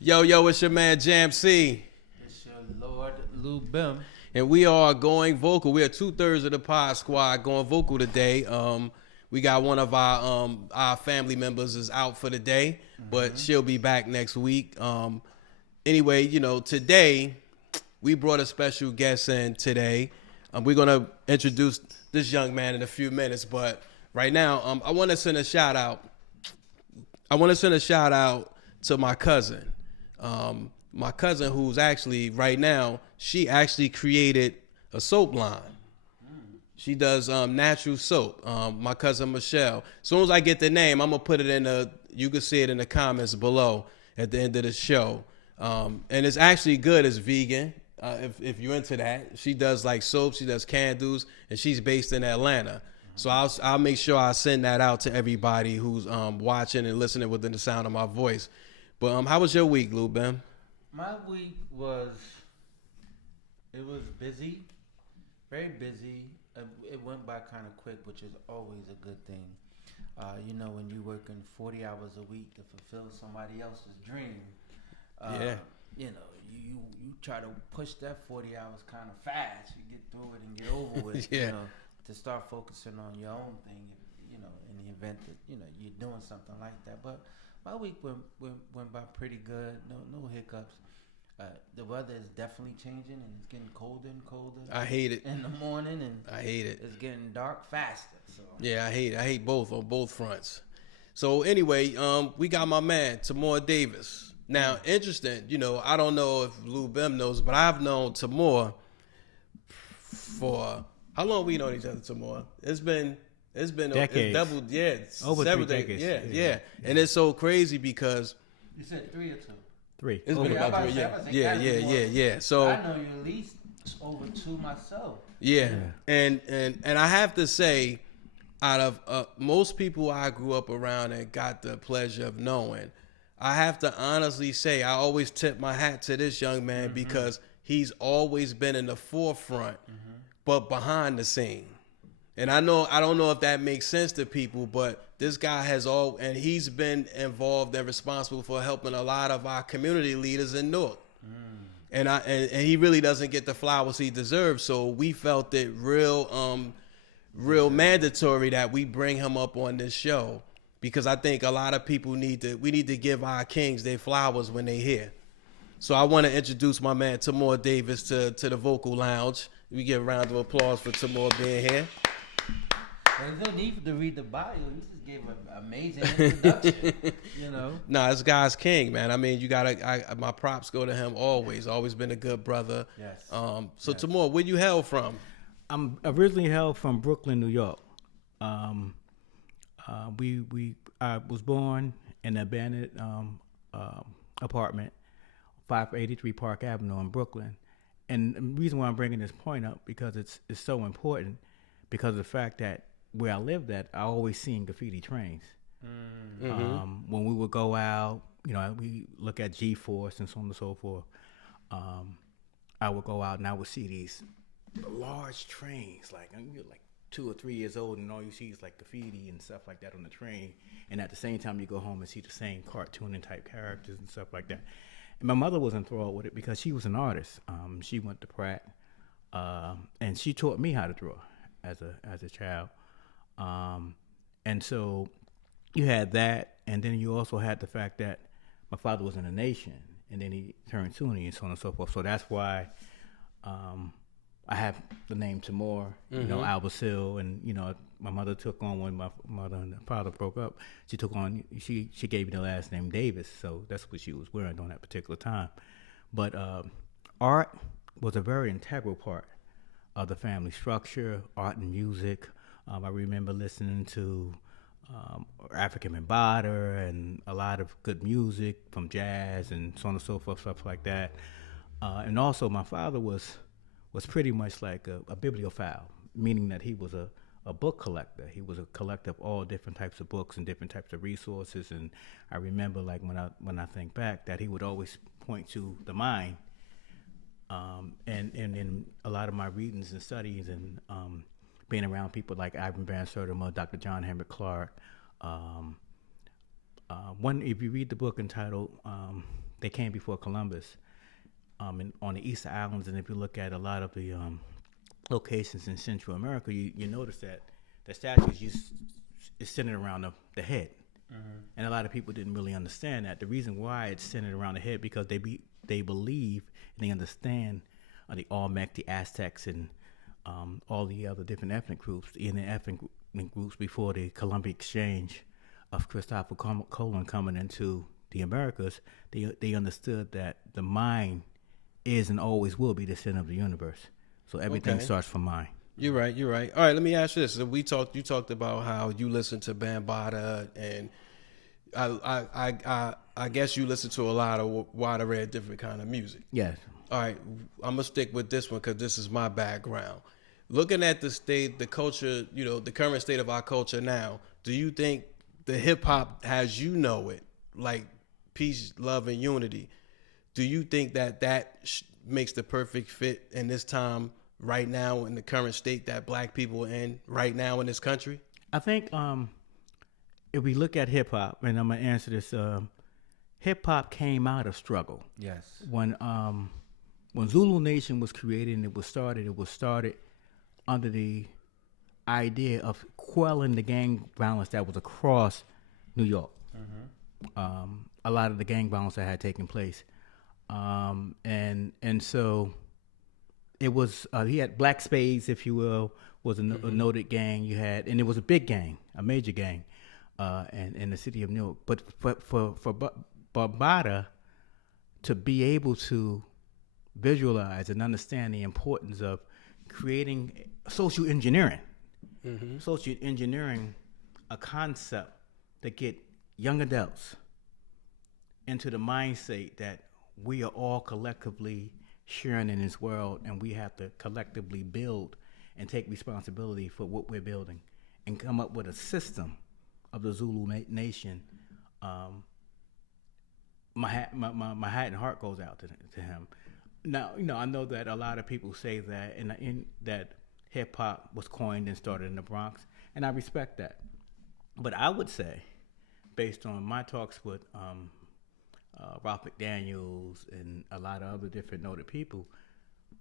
Yo, it's your man Jam C. It's your Lord Lou Bim. And we are going vocal. We are 2/3 of the pod squad going vocal today. We got one of our family members is out for the day, but she'll be back next week. Anyway, today we brought a special guest in today. We're gonna introduce this young man in a few minutes, but right now, I want to send a shout out. To my cousin. My cousin, who's actually right now, she actually created a soap line. She does natural soap. My cousin Michelle. As soon as I get the name, I'm gonna put it in the. You can see it in the comments below at the end of the show. And it's actually good. It's vegan. If you're into that, she does like soap. She does candles, and she's based in Atlanta. So I'll make sure I send that out to everybody who's watching and listening within the sound of my voice. But how was your week, Lou Bim? My week was busy, very busy. It went by kind of quick, which is always a good thing. When you're working 40 hours a week to fulfill somebody else's dream. Yeah. You try to push that 40 hours kind of fast. You get through it and get over with. Yeah. To start focusing on your own thing. In the event that you're doing something like that. But my week went by pretty good. No hiccups. The weather is definitely changing, and it's getting colder and colder. I hate it in the morning, and I hate it. It's getting dark faster. So Yeah, I hate it. I hate both on both fronts. So anyway, we got my man Timur Davis. Now, interesting. I don't know if Lou Bim knows, but I've known Timur for how long we known each other, Timur? It's been decades. It's Over several 3 decades. Yeah. And it's so crazy because you said 3 or 2. 3. It's been about 3 years. Yeah. So I know you at least over 2 myself. Yeah. And I have to say, out of most people I grew up around and got the pleasure of knowing, I have to honestly say I always tip my hat to this young man because he's always been in the forefront, but behind the scene. And I don't know if that makes sense to people, but this guy and he's been involved and responsible for helping a lot of our community leaders in Newark. And he really doesn't get the flowers he deserves. So we felt it real mandatory that we bring him up on this show, because I think a lot of people need to give our kings their flowers when they here. So I want to introduce my man Timur Davis to the Vocal Lounge. We give a round of applause for Timur being here. There's no need to read the bio. You just gave an amazing introduction. Nah, this guy's king, man. I mean, my props go to him always. Always been a good brother. Yes. So Timur, where you hail from? I'm originally hailed from Brooklyn, New York. I was born in an abandoned apartment, 583 Park Avenue in Brooklyn. And the reason why I'm bringing this point up because it's so important because of the fact that where I lived at, I always seen graffiti trains. When we would go out, we look at G-Force and so on and so forth. I would go out and I would see these large trains, like you're like 2 or 3 years old, and all you see is like graffiti and stuff like that on the train. And at the same time, you go home and see the same cartooning type characters and stuff like that. And my mother was enthralled with it because she was an artist. She went to Pratt, and she taught me how to draw as a child. And so you had that, and then you also had the fact that my father was in the Nation, and then he turned Sunni and so on and so forth. So that's why I have the name Timur, Albus Hill, and my mother took on when my mother and father broke up. She took on she gave me the last name Davis, so that's what she was wearing during that particular time. But art was a very integral part of the family structure, art and music. I remember listening to African Bambaataa and a lot of good music from jazz and so on and so forth, stuff like that. And also my father was pretty much like a bibliophile, meaning that he was a book collector. He was a collector of all different types of books and different types of resources. And I remember, like when I think back, that he would always point to the mind. And in a lot of my readings and studies and being around people like Ivan Van Sertima, Dr. John Henrik Clarke, if you read the book entitled they came before Columbus, on the Easter Islands, and if you look at a lot of the locations in Central America, you notice that the statues is centered around the head, and a lot of people didn't really understand that. The reason why it's centered around the head because they believe and they understand the Olmec, the Aztecs, and all the other different ethnic groups, the Indian ethnic groups before the Columbia exchange of Christopher Colon coming into the Americas. They understood that the mind is and always will be the center of the universe. So everything starts from mind. You're right. All right, let me ask you this. So you talked about how you listen to Bambaataa, and I guess you listen to a lot of wide array of different kind of music. Yes. All right, I'm gonna stick with this one because this is my background. Looking at the state, the culture, the current state of our culture now, do you think the hip hop as you know it, like peace, love, and unity, do you think that makes the perfect fit in this time right now in the current state that black people are in right now in this country? I think if we look at hip hop, and I'm gonna answer this, hip hop came out of struggle. Yes. When Zulu Nation was created and it was started under the idea of quelling the gang violence that was across New York. A lot of the gang violence that had taken place, and so it was he had Black Spades, if you will, was a noted gang. You had, and it was a big gang, a major gang, and in the city of New York. But for Bambaataa to be able to visualize and understand the importance of creating social engineering, a concept that get young adults into the mindset that we are all collectively sharing in this world, and we have to collectively build and take responsibility for what we're building and come up with a system of the Zulu Nation. My hat and heart goes out to him. Now, I know that a lot of people say that in that hip hop was coined and started in the Bronx, and I respect that. But I would say, based on my talks with Ralph McDaniels and a lot of other different noted people,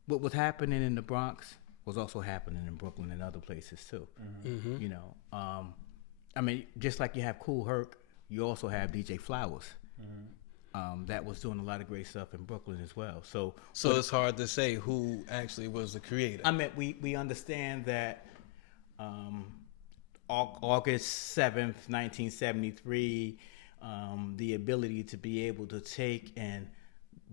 what was happening in the Bronx was also happening in Brooklyn and other places too. I mean, just like you have Kool Herc, you also have DJ Flowers. That was doing a lot of great stuff in Brooklyn as well. So it's hard to say who actually was the creator. I mean, we understand that August 7th, 1973, the ability to be able to take and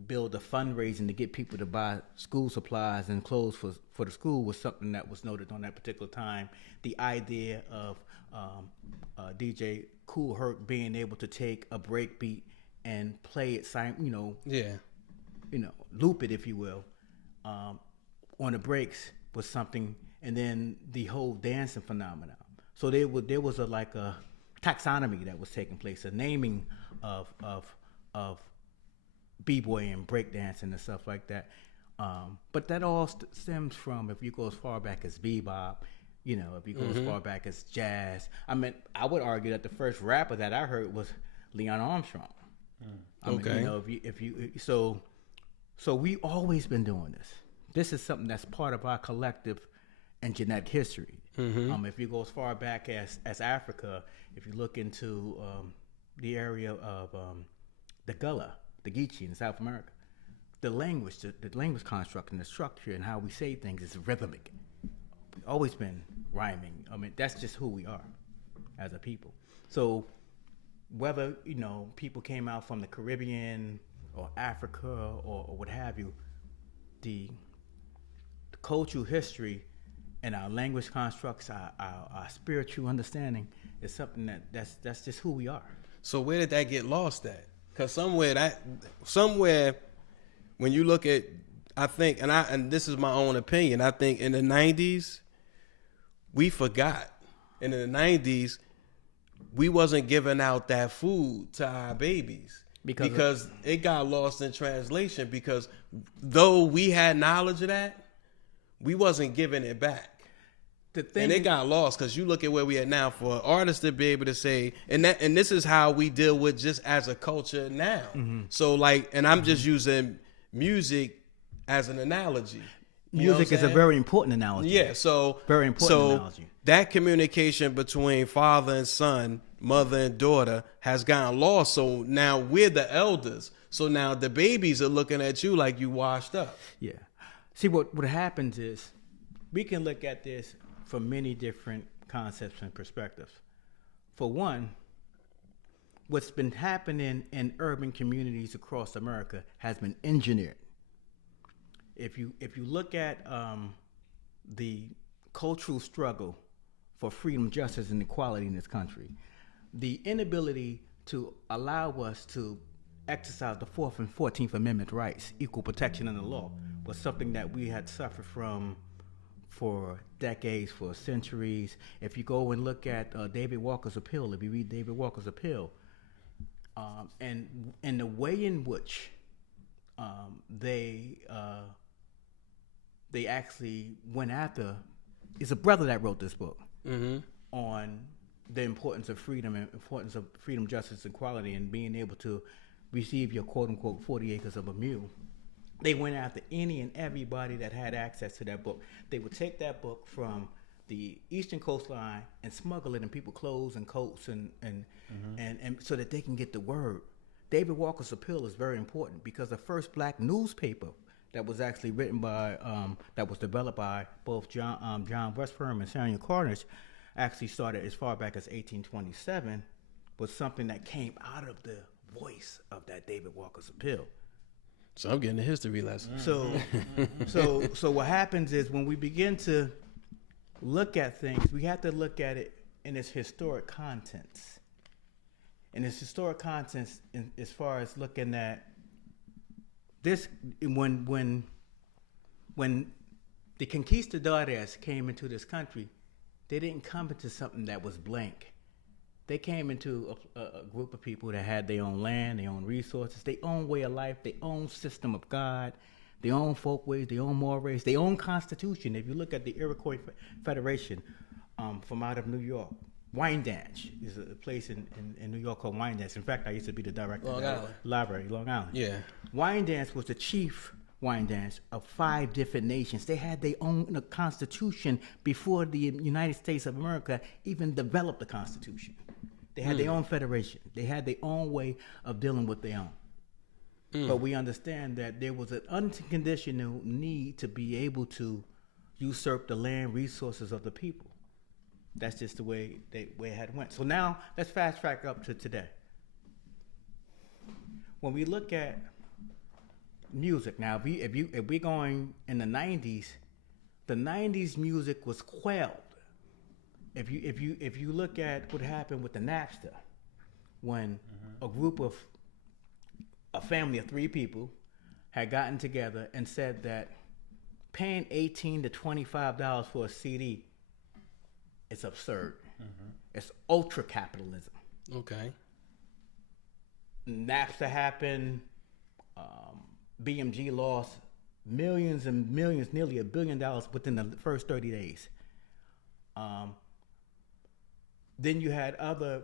build a fundraising to get people to buy school supplies and clothes for the school was something that was noted on that particular time. The idea of DJ Kool Herc being able to take a break beat and play it, loop it, if you will, on the breaks was something, and then the whole dancing phenomenon. So there was a taxonomy that was taking place, a naming of b-boy and breakdancing and stuff like that. But that all stems from, if you go as far back as bebop, if you go as far back as jazz. I mean, I would argue that the first rapper that I heard was Leon Armstrong. So we always been doing this. This is something that's part of our collective and genetic history. If you go as far back as Africa, if you look into the area of the Gullah, the Geechee in South America, the language construct and the structure and how we say things is rhythmic. We've always been rhyming. I mean, that's just who we are as a people. So whether people came out from the Caribbean or Africa or what have you, the cultural history and our language constructs, our spiritual understanding is something that's just who we are. So where did that get lost at? Because somewhere when you look at, I think, and this is my own opinion, I think in the 90s we forgot. And in the 90s we wasn't giving out that food to our babies because it got lost in translation, because though we had knowledge of that, we wasn't giving it back. the thing And it got lost because you look at where we at now for artists to be able to say, and this is how we deal with just as a culture now. So like, and I'm just using music as an analogy. You know music what is a I'm saying? very important analogy. Yeah, so Very important so analogy. that communication between father and son, mother and daughter has gotten lost. So now we're the elders. So now the babies are looking at you like you washed up. Yeah. See, what happens is we can look at this from many different concepts and perspectives. For one, what's been happening in urban communities across America has been engineered. If you look at the cultural struggle for freedom, justice, and equality in this country, the inability to allow us to exercise the 4th and 14th Amendment rights, equal protection in the law, was something that we had suffered from for decades, for centuries. If you go and look at David Walker's appeal, if you read David Walker's appeal, and the way in which they actually went after, it's a brother that wrote this book on the importance of freedom and importance of freedom, justice, equality, and being able to receive your quote unquote 40 acres of a mule. They went after any and everybody that had access to that book. They would take that book from the eastern coastline and smuggle it in people's clothes and coats and so that they can get the word. David Walker's appeal is very important because the first black newspaper that was actually written by, that was developed by both John Westfirm and Samuel Carnage, actually started as far back as 1827, was something that came out of the voice of that David Walker's appeal. So I'm getting a history lesson. So what happens is when we begin to look at things, we have to look at it in its historic contents. And its historic contents, as far as looking at this, when the conquistadores came into this country, they didn't come into something that was blank. They came into a group of people that had their own land, their own resources, their own way of life, their own system of God, their own folkways, their own mores, their own constitution. If you look at the Iroquois Federation from out of New York, Wyandanch is a place in New York called Wyandanch. In fact, I used to be the director of the library, Long Island. Yeah. Wyandanch was the chief Wyandanch of 5 different nations. They had their own constitution before the United States of America even developed the Constitution. They had their own federation. They had their own way of dealing with their own. But we understand that there was an unconditional need to be able to usurp the land resources of the people. That's just the way it had went. So now let's fast track up to today. When we look at music now, if we're going in the 90s music was quelled. If you look at what happened with the Napster, when a family of 3 people had gotten together and said that paying $18 to $25 for a CD is absurd. It's ultra capitalism. Okay. Napster happened. BMG lost millions and millions, nearly $1 billion within the first 30 days. Then you had other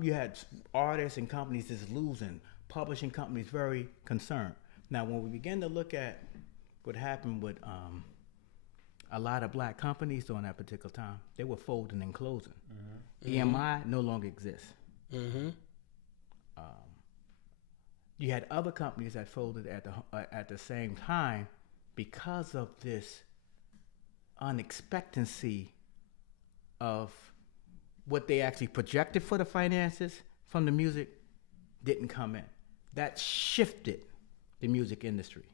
you had artists and companies just losing, publishing companies very concerned. Now, when we begin to look at what happened with a lot of black companies during that particular time, they were folding and closing. EMI no longer exists. You had other companies that folded at the same time because of this unexpectancy of what they actually projected for the finances from the music didn't come in. That shifted the music industry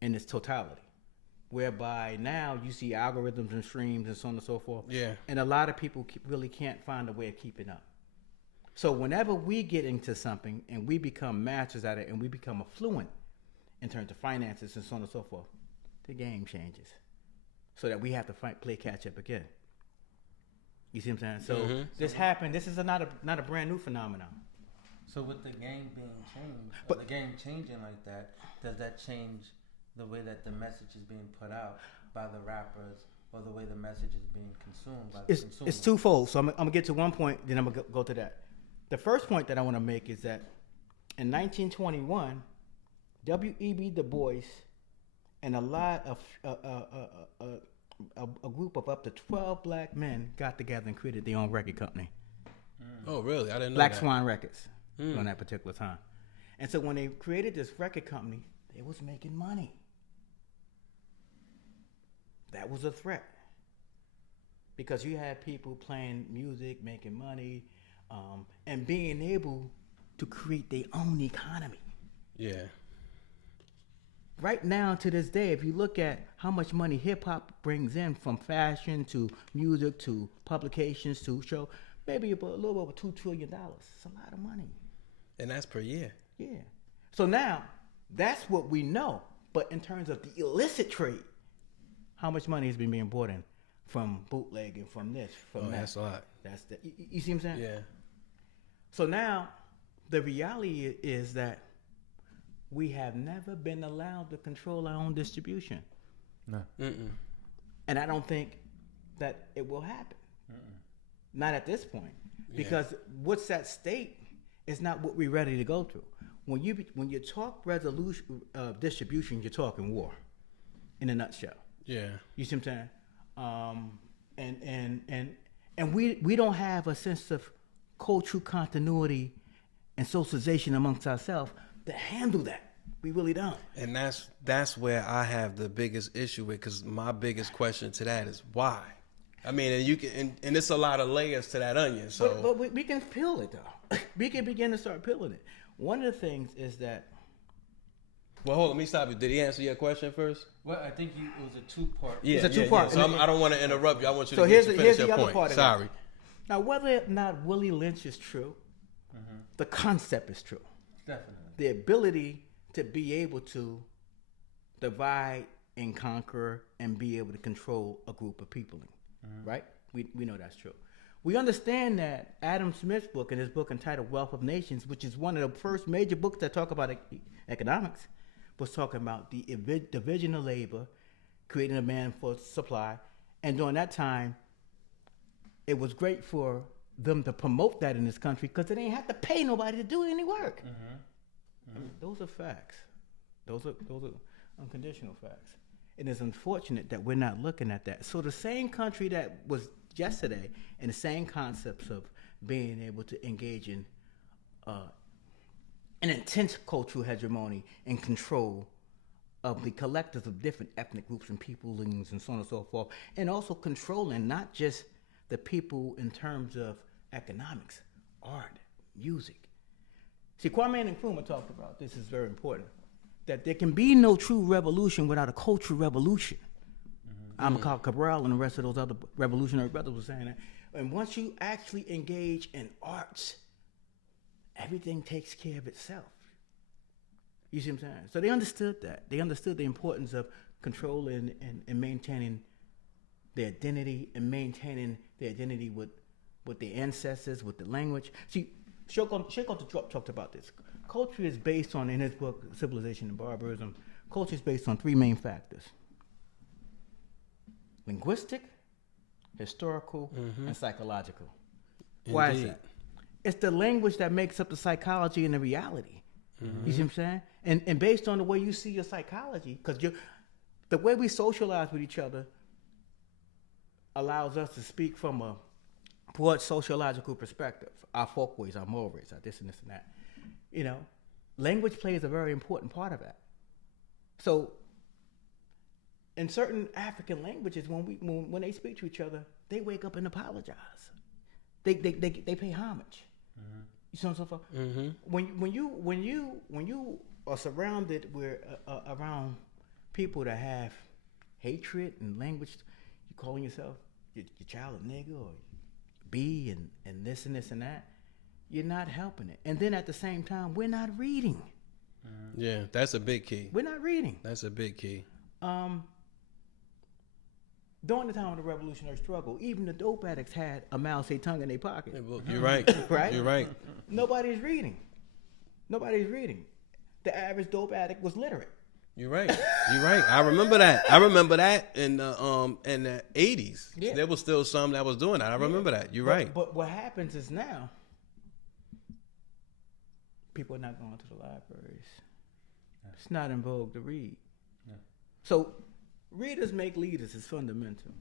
in its totality, whereby now you see algorithms and streams and so on and so forth. Yeah. And a lot of people really can't find a way of keeping up. So whenever we get into something and we become masters at it and we become affluent in terms of finances and so on and so forth, the game changes. So that we have to play catch up again. You see what I'm saying? So this happened. This is not a brand new phenomenon. So with the game being changed, But- the game changing like that, does that change the way that the message is being put out by the rappers or the way the message is being consumed by the It's consumer. it's twofold. So I'm gonna get to one point, then I'm gonna go to that. The first point that I want to make is that in 1921, W.E.B. Du Bois and a lot of a group of up to 12 black men got together and created their own record company, Oh, really? I didn't know Black that. Swan Records, during that particular time. And so when they created this record company, they was making money. That was a threat because you had people playing music, making money, and being able to create their own economy. Yeah. Right now, to this day, if you look at how much money hip hop brings in from fashion to music to publications to show, maybe a little over $2 trillion. It's a lot of money. And that's per year. Yeah. So now, that's what we know. But in terms of the illicit trade, how much money has been being brought in from bootlegging, from this, from that? That's a lot. That's the. You see what I'm saying? Yeah. So now, the reality is that we have never been allowed to control our own distribution. No. Mm-mm. And I don't think that it will happen. Not at this point. Because what's at stake is not what we're ready to go through. When you talk resolution distribution, you're talking war in a nutshell. Yeah. You see what I'm saying? And we don't have a sense of cultural continuity and socialization amongst ourselves to handle that. We really don't. And that's where I have the biggest issue with, because my biggest question to that is why. I mean, and you can, and it's a lot of layers to that onion. So, But we can peel it though. We can begin to start peeling it. One of the things is that. well, hold on, let me stop you. Did he answer your question first? Well, I think it was a two-part. Yeah, It's a two-part. So I don't want to interrupt you. I want you So to here's finish the your other point. part of Sorry. it. Now, whether or not Willie Lynch is true, the concept is true. Definitely. The ability to be able to divide and conquer and be able to control a group of people, right? We know that's true. We understand that Adam Smith's book, in his book entitled Wealth of Nations, which is one of the first major books that talk about economics, was talking about the division of labor, creating a demand for supply. And during that time, it was great for them to promote that in this country because they didn't have to pay nobody to do any work. I mean, those are facts. Those are unconditional facts. And it's unfortunate that we're not looking at that. So the same country that was yesterday and the same concepts of being able to engage in an intense cultural hegemony and control of the collectives of different ethnic groups and peoplings and so on and so forth, and also controlling not just the people in terms of economics, art, music. See, Kwame Nkrumah talked about this, is very important, that there can be no true revolution without a cultural revolution. Amilcar Cabral and the rest of those other revolutionary brothers were saying that. And once you actually engage in arts, everything takes care of itself. You see what I'm saying? So they understood that. They understood the importance of controlling and maintaining their identity and maintaining their identity with their ancestors, with the language. See, Shoko talked about this. Culture is based on, in his book, Civilization and Barbarism, culture is based on three main factors: linguistic, historical, and psychological. Why is that? It's the language that makes up the psychology and the reality. You see what I'm saying? And based on the way you see your psychology, because the way we socialize with each other allows us to speak from a broad sociological perspective. Our folkways, our mores, our this and this and that. You know, language plays a very important part of that. So, in certain African languages, when they speak to each other, they wake up and apologize. They pay homage. You see what I'm saying? When you are surrounded with around people that have hatred and language, you calling yourself your child a nigga or B and this and this and that, you're not helping it. And then at the same time, we're not reading. Yeah, that's a big key. We're not reading. That's a big key. During the time of the revolutionary struggle, even the dope addicts had a Mao Zedong in their pocket. Yeah, well, you're right. Right? You're right. Nobody's reading. The average dope addict was literate. You're right. You're right. I remember that. I remember that in the 80s. Yeah. There was still some that was doing that. I remember that. You're right. But what happens is now people are not going to the libraries. It's not in vogue to read. Yeah. So readers make leaders is fundamental.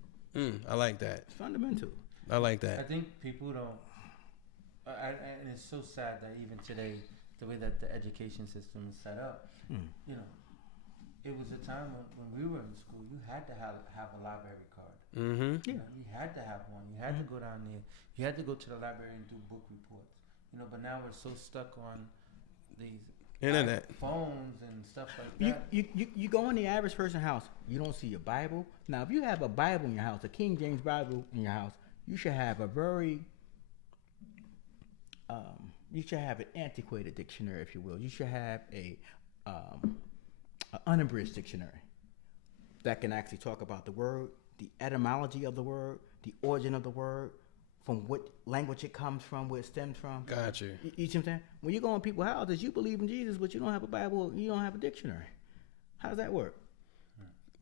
I like that. It's fundamental. I like I that. think people don't, and it's so sad that even today, the way that the education system is set up, you know, it was a time when we were in school, you had to have a library card. Mm-hmm. Yeah. You know, you had to have one. You had to go down there. You had to go to the library and do book reports. You know, but now we're so stuck on these Internet. phones and stuff like You, that. you go in the average person's house, you don't see your Bible. Now, if you have a Bible in your house, a King James Bible in your house, you should have a very, you should have an antiquated dictionary, if you will. You should have a unabridged dictionary that can actually talk about the word, the etymology of the word, the origin of the word, from what language it comes from, where it stems from. Got you. You see what I'm saying? When you go in people's houses, you believe in Jesus, but you don't have a Bible, you don't have a dictionary. How does that work?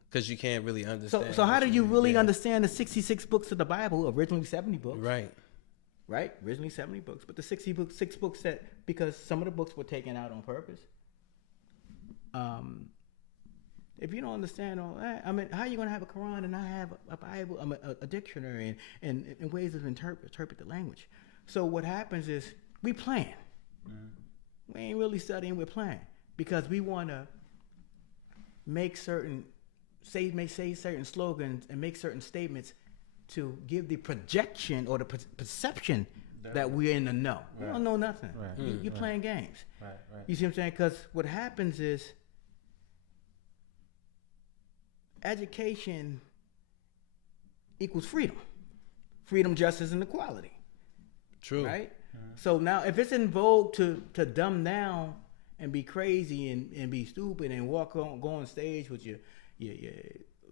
Because you can't really understand. So how what do you really yeah. understand the 66 books of the Bible, originally 70 books? Right. Right? Originally 70 books, but the 6 books that, because some of the books were taken out on purpose. If you don't understand all that, I mean, how are you going to have a Quran and not have a Bible, a dictionary, and ways of interpret the language? So what happens is we plan. We ain't really studying, we're playing. Because we want to make certain slogans and make certain statements to give the projection or the perception that we're in the know. We don't know nothing. Right. You're playing games. Right. You see what I'm saying? Because what happens is education equals freedom. Freedom, justice, and equality. True. Right? So now if it's in vogue to dumb down and be crazy and be stupid and go on stage with your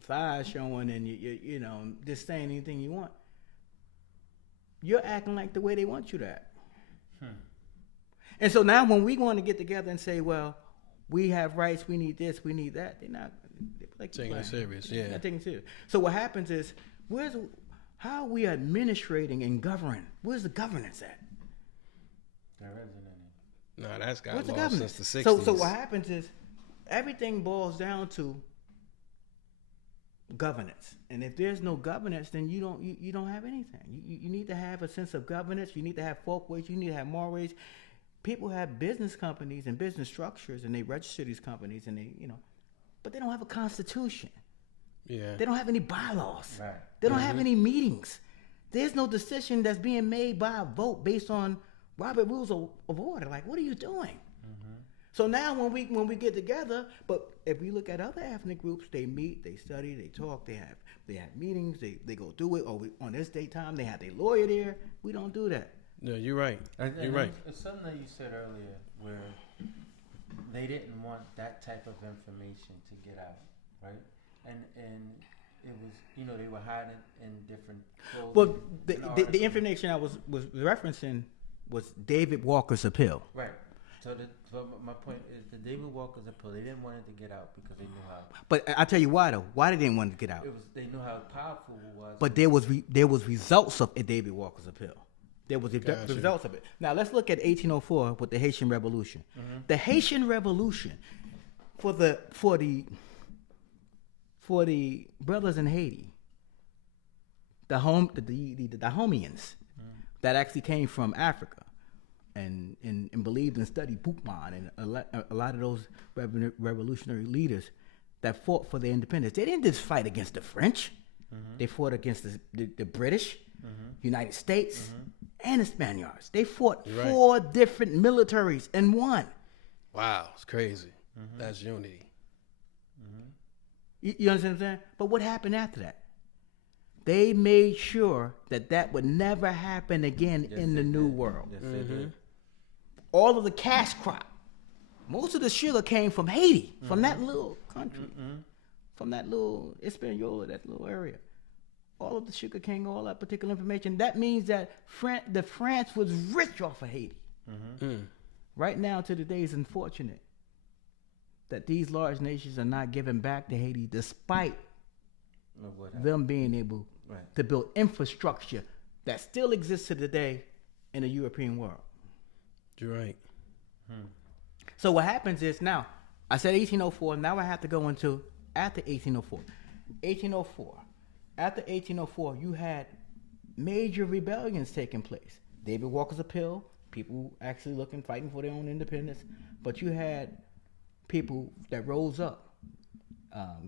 thighs showing and you know, just saying anything you want, you're acting like the way they want you to act. And so now when we want to get together and say, well, we have rights, we need this, we need that, they're like Taking it serious, yeah. Not taking it serious. So what happens is, how are we administrating and governing? Where's the governance at? There isn't any. No, that's got Where's the lost governance? since the 60s. So what happens is, everything boils down to governance. And if there's no governance, then you don't have anything. You need to have a sense of governance. You need to have folkways. You need to have mores. People have business companies and business structures, and they register these companies, and but they don't have a constitution. Yeah. They don't have any bylaws. Right. They don't have any meetings. There's no decision that's being made by a vote based on Robert rules of order. Like, what are you doing? So now when we get together, but if we look at other ethnic groups, they meet, they study, they talk, they have meetings, they go do it. Or on this daytime, they have their lawyer there. We don't do that. No, you're right. And You're right. It's something that you said earlier where they didn't want that type of information to get out, right? And it was, they were hiding in different clothes. Well, and the information I was referencing was David Walker's appeal. Right. So my point is the David Walker's appeal, they didn't want it to get out because they knew how. But I tell you why though. Why they didn't want it to get out? They knew how powerful it was. But there was results of David Walker's appeal. There was the Gotcha. results of it. Now let's look at 1804 with the Haitian Revolution. The Haitian Revolution for the brothers in Haiti, the Dahomians that actually came from Africa and believed and studied Boukman and a lot of those revolutionary leaders that fought for their independence. They didn't just fight against the French. They fought against the British, United States, and the Spaniards. They fought You're right. 4 different militaries and won. Wow, it's crazy. That's unity. You understand what I'm saying? But what happened after that? They made sure that would never happen again in the New World. Yes, they did. All of the cash crop, most of the sugar came from Haiti, from that little country, from that little Hispaniola, that little area. All of the sugar cane, all that particular information. That means that France was rich off of Haiti. Right now, to the day, is unfortunate that these large nations are not giving back to Haiti despite What them being able Right. to build infrastructure that still exists to today in the European world. You're right. So what happens is now, I said 1804, now I have to go into after 1804. 1804. After 1804, you had major rebellions taking place. David Walker's Appeal, people actually fighting for their own independence. But you had people that rose up.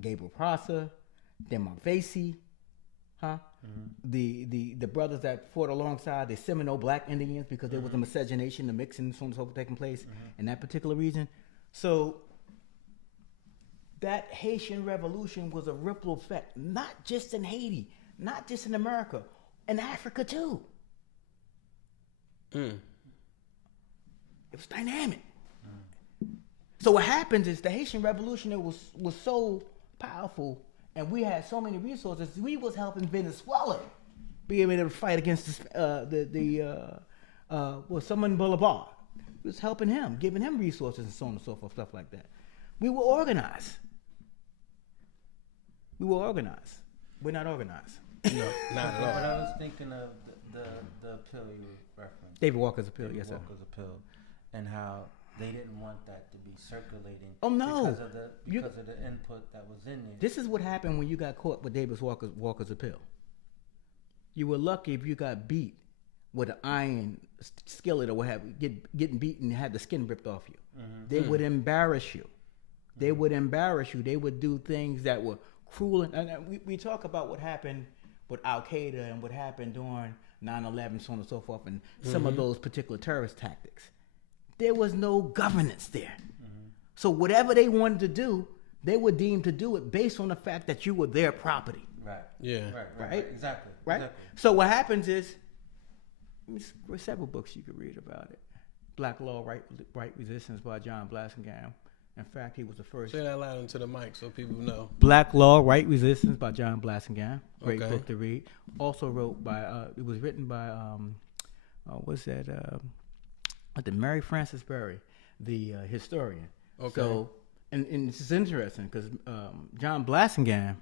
Gabriel Prosser, Demarvesi, the brothers that fought alongside the Seminole Black Indians because there was a miscegenation, the mixing, so on and so forth taking place in that particular region. So that Haitian Revolution was a ripple effect, not just in Haiti, not just in America, in Africa too. It was dynamic. So what happens is the Haitian Revolution was so powerful, and we had so many resources. We was helping Venezuela be able to fight against someone Bolivar. We was helping him, giving him resources and so on and so forth, stuff like that. We were organized. We're not organized. No, not at all. But I was thinking of the appeal you referenced. David Walker's Appeal, David yes, sir. Walker's Appeal, and how they didn't want that to be circulating. Oh, no. Because of the input that was in there. This is what happened when you got caught with David Walker's Appeal. You were lucky if you got beat with an iron skillet or what have you, getting beaten and had the skin ripped off you. They would embarrass you. They would embarrass you. They would do things that were cruel. And we talk about what happened with Al Qaeda and what happened during 9/11, so on and so forth, and some of those particular terrorist tactics. There was no governance there. So whatever they wanted to do, they were deemed to do it based on the fact that you were their property. Right. Yeah. Right. Exactly. Right? Exactly. So what happens is, there's several books you could read about it. Black Law, Right Resistance by John Blassingame. In fact, he was the first. Say that loud into the mic so people know. Black Law, Right Resistance by John Blassingame. Great Okay. book to read. Also wrote by, it was written by, what's that? The Mary Frances Berry, the historian. Okay. So, and this is interesting because John Blassingame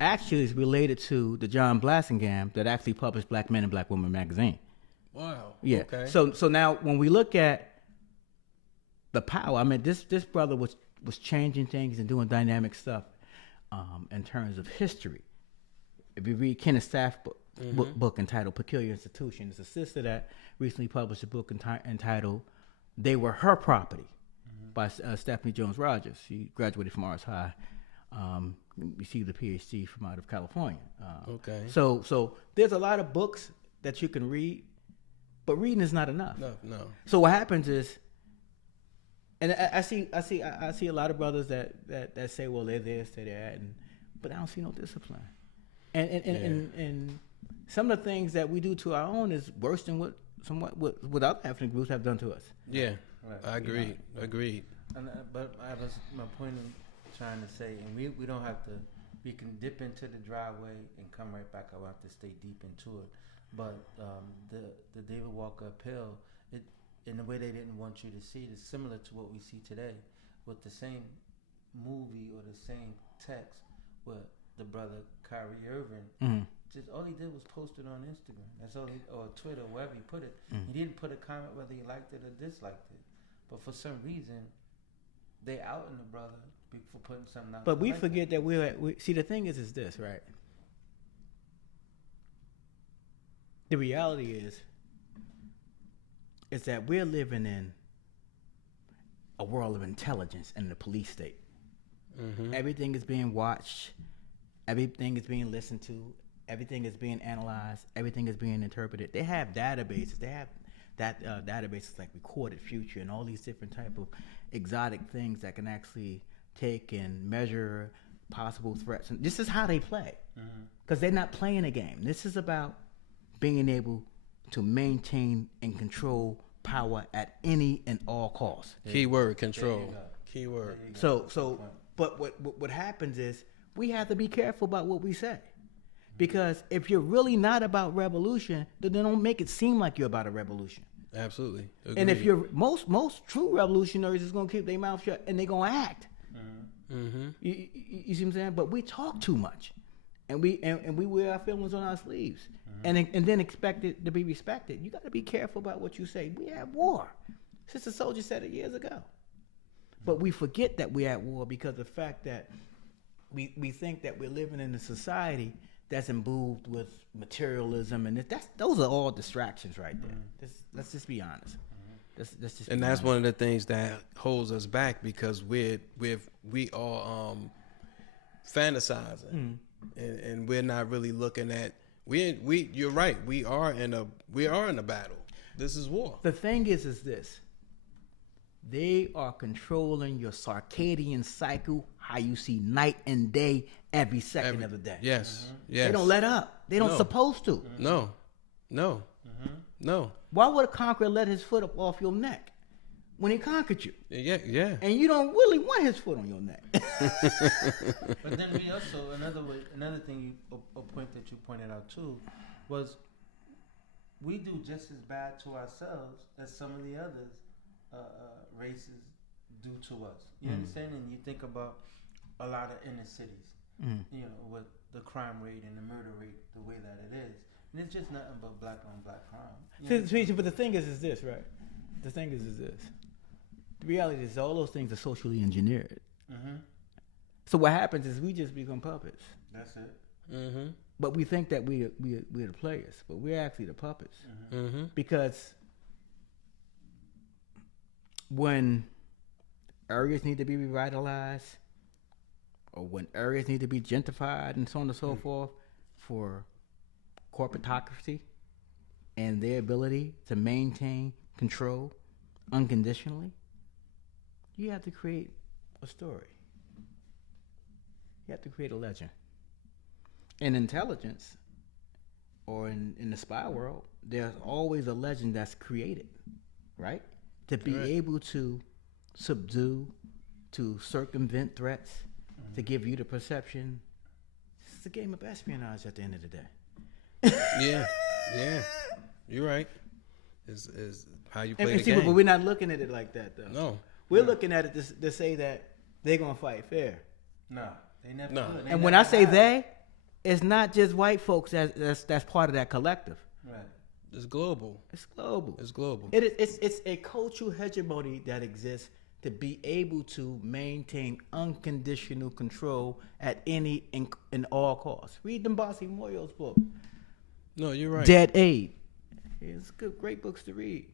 actually is related to the John Blassingame that actually published Black Men and Black Women magazine. Wow. Yeah. Okay. So now when we look at the power, I mean, this brother was changing things and doing dynamic stuff in terms of history. If you read Kenneth Staff's book entitled Peculiar Institution, it's a sister that recently published a book entitled They Were Her Property by Stephanie Jones Rogers. She graduated from Arts High, received a PhD from out of California. Okay. So there's a lot of books that you can read, but reading is not enough. No. So what happens is, and I see a lot of brothers that say, well, they're this, they're that, but I don't see no discipline. And some of the things that we do to our own is worse than what other ethnic groups have done to us. Yeah. Right. I agree. Agreed. And, but I was my point in trying to say, and we don't have to. We can dip into the driveway and come right back. I don't have to stay deep into it. But the David Walker Appeal, in the way they didn't want you to see it, is similar to what we see today, with the same movie or the same text with the brother Kyrie Irving. Just all he did was post it on Instagram. That's all or Twitter, wherever he put it. He didn't put a comment whether he liked it or disliked it. But for some reason, they outing the brother for putting something out. But we forget that we see, the thing is this, right? The reality is that we're living in a world of intelligence and the police state. Everything is being watched. Everything is being listened to. Everything is being analyzed. Everything is being interpreted. They have databases. They have databases like Recorded Future and all these different type of exotic things that can actually take and measure possible threats. And this is how they play, because they're not playing a game. This is about being able to maintain and control power at any and all costs. Keyword control. Keyword. But what happens is we have to be careful about what we say. Because if you're really not about revolution, then don't make it seem like you're about a revolution. Absolutely. Agreed. And if you're most true revolutionaries is gonna keep their mouth shut and they're gonna act You see what I'm saying? But we talk too much, and we wear our feelings on our sleeves, and then expect it to be respected. You got to be careful about what you say. We at war. Sister Soldier said it years ago, but we forget that we're at war because of the fact that we think that we're living in a society that's imbued with materialism, and those are all distractions right there. Let's just be honest. And that's one of the things that holds us back because we are fantasizing, and we're not really looking at you're right. We are in a battle. This is war. The thing is this. They are controlling your circadian cycle, how you see night and day every second of the day. Yes. Yes. They don't let up. They don't supposed to. No. Why would a conqueror let his foot up off your neck when he conquered you? Yeah. And you don't really want his foot on your neck. But then we also another thing, a point that you pointed out too, was we do just as bad to ourselves as some of the others races do to us. You understand? And you think about a lot of inner cities, you know, with the crime rate and the murder rate the way that it is. And it's just nothing but black on black crime. But the thing is this, right? The thing is this. The reality is all those things are socially engineered. So what happens is we just become puppets. That's it. But we think that we're the players, but we're actually the puppets. Because when areas need to be revitalized, or when areas need to be gentrified and so on and so forth for corporatocracy and their ability to maintain control unconditionally, you have to create a story. You have to create a legend. In intelligence, or in the spy world, there's always a legend that's created, right? To be able to subdue, to circumvent threats, to give you the perception. It's a game of espionage at the end of the day. Yeah. You're right. Is how you play the game. But we're not looking at it like that, though. No. We're looking at it to say that they're going to fight fair. No, they never No. could. And when I say they, it's not just white folks that's part of that collective. Right. It's global. It's global. It's global. It's a cultural hegemony that exists to be able to maintain unconditional control at any in all costs. Read Mbasi Moyo's book. No, you're right. Dead Aid. It's good, great books to read.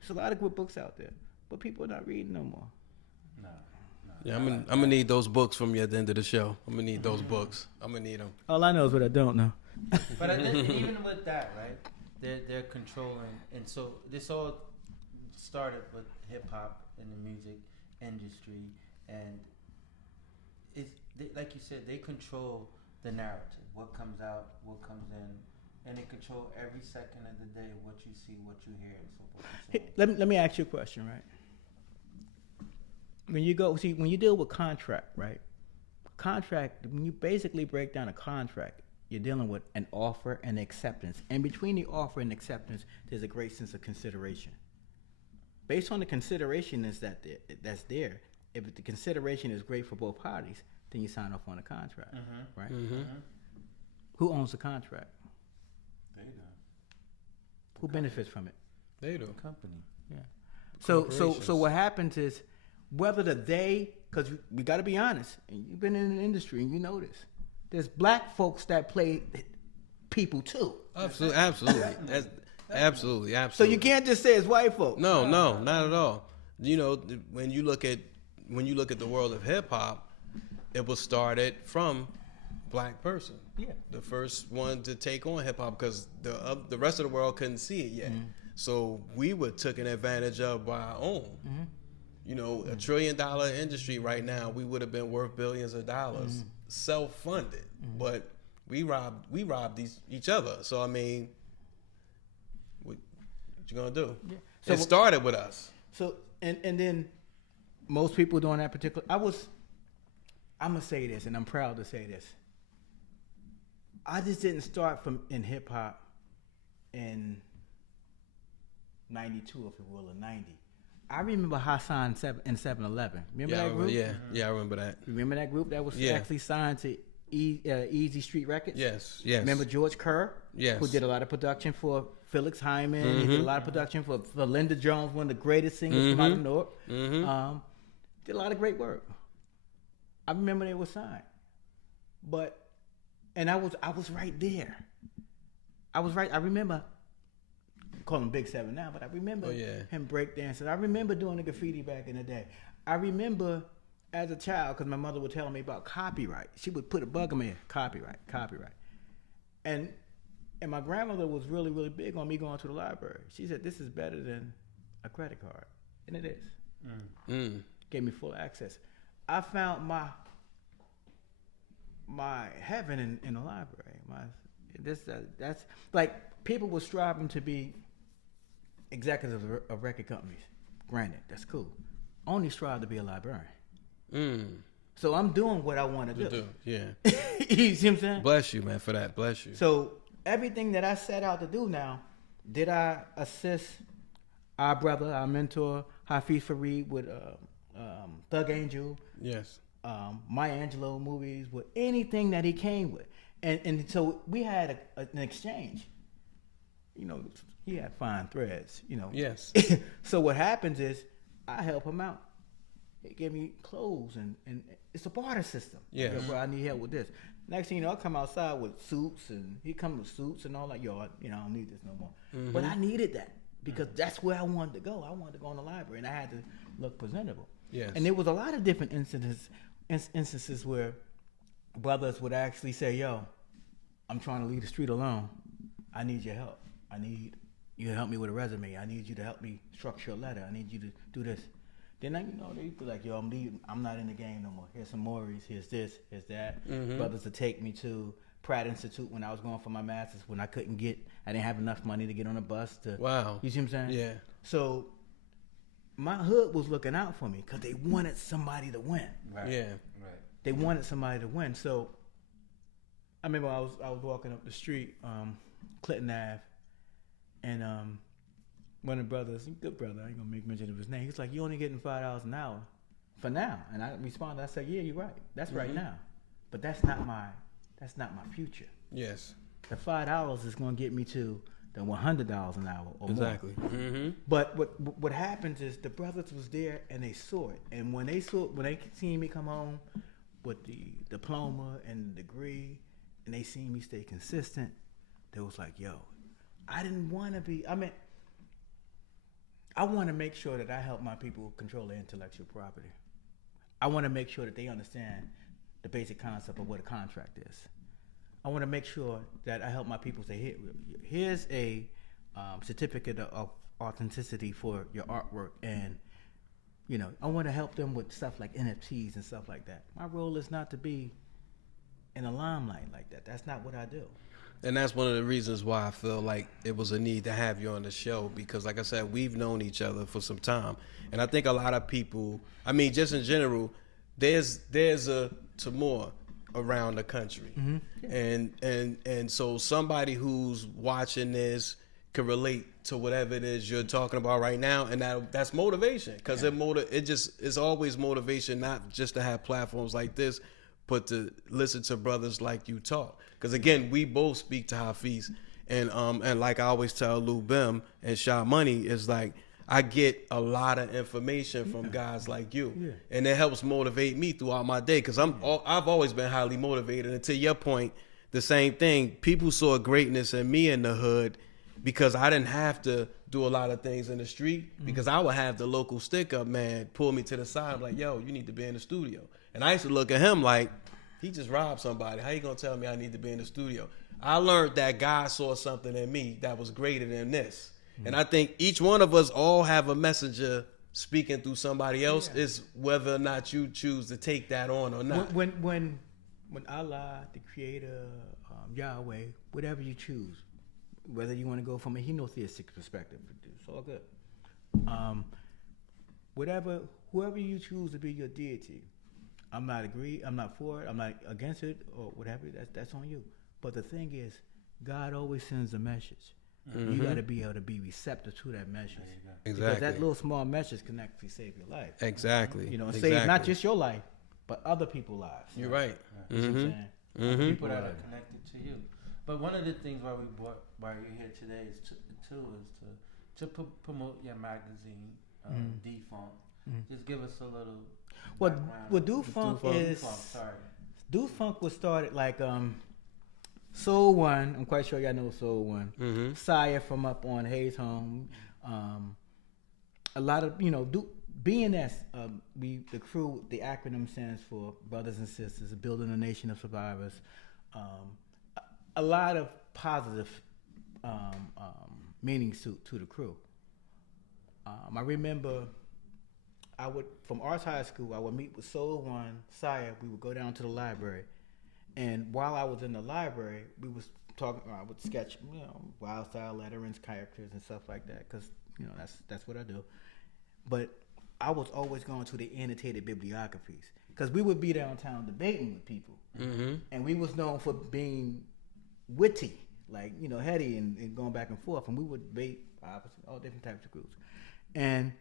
There's a lot of good books out there, but people are not reading no more. No. Yeah, I'm gonna need those books from you at the end of the show. I'm gonna need those books. I'm gonna need them. All I know is what I don't know. But I think even with that, right? They're controlling, and so this all started with hip hop and the music industry, and like you said, they control the narrative, what comes out, what comes in, and they control every second of the day what you see, what you hear, and so forth. And so on. Let me ask you a question, right? When you deal with contract, right? Contract, when you basically break down a contract, you're dealing with an offer and acceptance. And between the offer and acceptance, there's a great sense of consideration. Based on the consideration that's there, if the consideration is great for both parties, then you sign off on a contract, right? Who owns the contract? They do. Who benefits from it? They do. The company. Yeah. So what happens is, whether because we got to be honest, and you've been in the industry and you know this, there's black folks that play people too. Absolutely. Absolutely. So you can't just say it's white folks. No, not at all. You know, when you look at the world of hip hop, it was started from black person. Yeah. The first one to take on hip hop because the rest of the world couldn't see it yet. So we were taken advantage of by our own. You know, $1 trillion industry right now, we would have been worth billions of dollars, self-funded. But we robbed each other. So I mean, what you gonna do? Yeah. So it started with us. So and then most people doing that particular. I'm gonna say this, and I'm proud to say this. I just didn't start in hip hop in '92, if you will, or '90. I remember Hassan in 7-Eleven. Remember Yeah, that group? yeah, I remember that. Remember that group that was Yeah. actually signed to Easy Street Records? Yes. Remember George Kerr? Yes. Who did a lot of production for Felix Hyman. He did a lot of production for Linda Jones, one of the greatest singers from out of North. Did a lot of great work. I remember they were signed. And I was right there. I was right. I remember, call him Big 7 now, but I remember him breakdancing. I remember doing the graffiti back in the day. I remember as a child, because my mother would tell me about copyright. She would put a bug in my ear, copyright. And my grandmother was really, really big on me going to the library. She said, this is better than a credit card. And it is. Gave me full access. I found my heaven in the library. That's like people were striving to be executives of record companies. Granted, that's cool. Only strive to be a librarian. So I'm doing what I want to do. Yeah. You see what I'm saying? Bless you, man, for that. Bless you. So everything that I set out to do now, did I assist our brother, our mentor, Hafiz Fareed with Thug Angel? Yes. Maya Angelou movies, with anything that he came with. And so we had an exchange. You know, he had fine threads, you know. Yes. So what happens is I help him out. He give me clothes and it's a barter system. Yes. Like, bro, I need help with this. Next thing you know, I come outside with suits and he come with suits and all that. Yo, I don't need this no more. But I needed that because that's where I wanted to go. I wanted to go in the library and I had to look presentable. Yes. And there was a lot of different instances where brothers would actually say, yo, I'm trying to leave the street alone. I need your help. I need you to help me with a resume. I need you to help me structure a letter. I need you to do this. Then they'd be like, yo, I'm leaving. I'm not in the game no more. Here's some Maurice. Here's this. Here's that. Brothers to take me to Pratt Institute when I was going for my master's when I didn't have enough money to get on a bus to. Wow. You see what I'm saying? Yeah. So my hood was looking out for me because they wanted somebody to win. Right. Yeah. Right. They wanted somebody to win. So I remember I was walking up the street, Clinton Ave, and one of the brothers, good brother, I ain't gonna make mention of his name. He's like, "You only getting $5 an hour for now." And I responded, I said, "Yeah, you're right. That's right now, but that's not my future. Yes. The $5 is gonna get me to the $100 an hour or more." Exactly. But what happens is the brothers was there and they saw it, and when they seen me come home with the diploma and the degree, and they seen me stay consistent, they was like, "Yo, I didn't want to be. I want to make sure that I help my people control their intellectual property. I want to make sure that they understand the basic concept of what a contract is. I want to make sure that I help my people say, here's a certificate of authenticity for your artwork, and I want to help them with stuff like NFTs and stuff like that. My role is not to be in the limelight like that. That's not what I do." And that's one of the reasons why I feel like it was a need to have you on the show because, like I said, we've known each other for some time. And I think a lot of people, just in general, there's a Timur around the country. And so somebody who's watching this can relate to whatever it is you're talking about right now, and that's motivation because it's always motivation, not just to have platforms like this, but to listen to brothers like you talk. Because again, we both speak to Hafiz, and like I always tell Lou Bim and Sha Money is like I get a lot of information from guys like you, and it helps motivate me throughout my day. Because I've always been highly motivated. And to your point, the same thing. People saw greatness in me in the hood because I didn't have to do a lot of things in the street because I would have the local stick up man pull me to the side. I'm like, "Yo, you need to be in the studio." And I used to look at him like, he just robbed somebody. How you gonna tell me I need to be in the studio? I learned that God saw something in me that was greater than this. And I think each one of us all have a messenger speaking through somebody else. It's whether or not you choose to take that on or not. When Allah, the Creator, Yahweh, whatever you choose, whether you want to go from a henotheistic perspective, it's all good. Whoever you choose to be your deity, I'm not for it, I'm not against it, or whatever, that's on you. But the thing is, God always sends a message. You got to be able to be receptive to that message. Exactly. Because that little small message can actually save your life. Exactly. You know, exactly. save not just your life, but other people's lives. You're right. You know what I'm saying? People that are connected to you. But one of the things why you're here today is to promote your magazine, D-Funk. Just give us a little background. What D-Funk is... Sorry. D-Funk was started like Soul One. I'm quite sure y'all know Soul One. Sire from up on Hayes Home. A lot of BNS. The crew. The acronym stands for Brothers and Sisters, Building a Nation of Survivors. A lot of positive meanings to the crew. I remember from Arts High School, I would meet with Soul One, Sire. We would go down to the library, and while I was in the library, we was talking. I would sketch, wild style letterings, characters, and stuff like that, because that's what I do. But I was always going to the annotated bibliographies, because we would be downtown debating with people, and we was known for being witty, like heady and going back and forth, and we would debate all different types of groups, and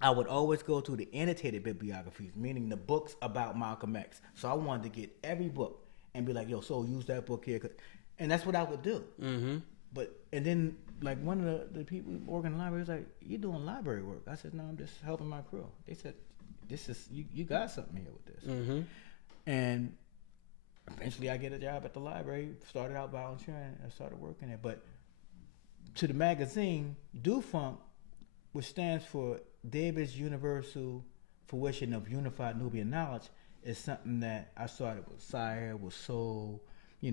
I would always go to the annotated bibliographies, meaning the books about Malcolm X. So I wanted to get every book and be like, yo, so use that book here. And that's what I would do. And then, like, one of the people working in the library was like, you doing library work? I said, no, I'm just helping my crew. They said, this is, you got something here with this. And eventually I get a job at the library, started out volunteering, and started working there. But to the magazine, D-Funk, which stands for Davis Universal Fruition of Unified Nubian Knowledge, is something that I started with Sire, with Soul, we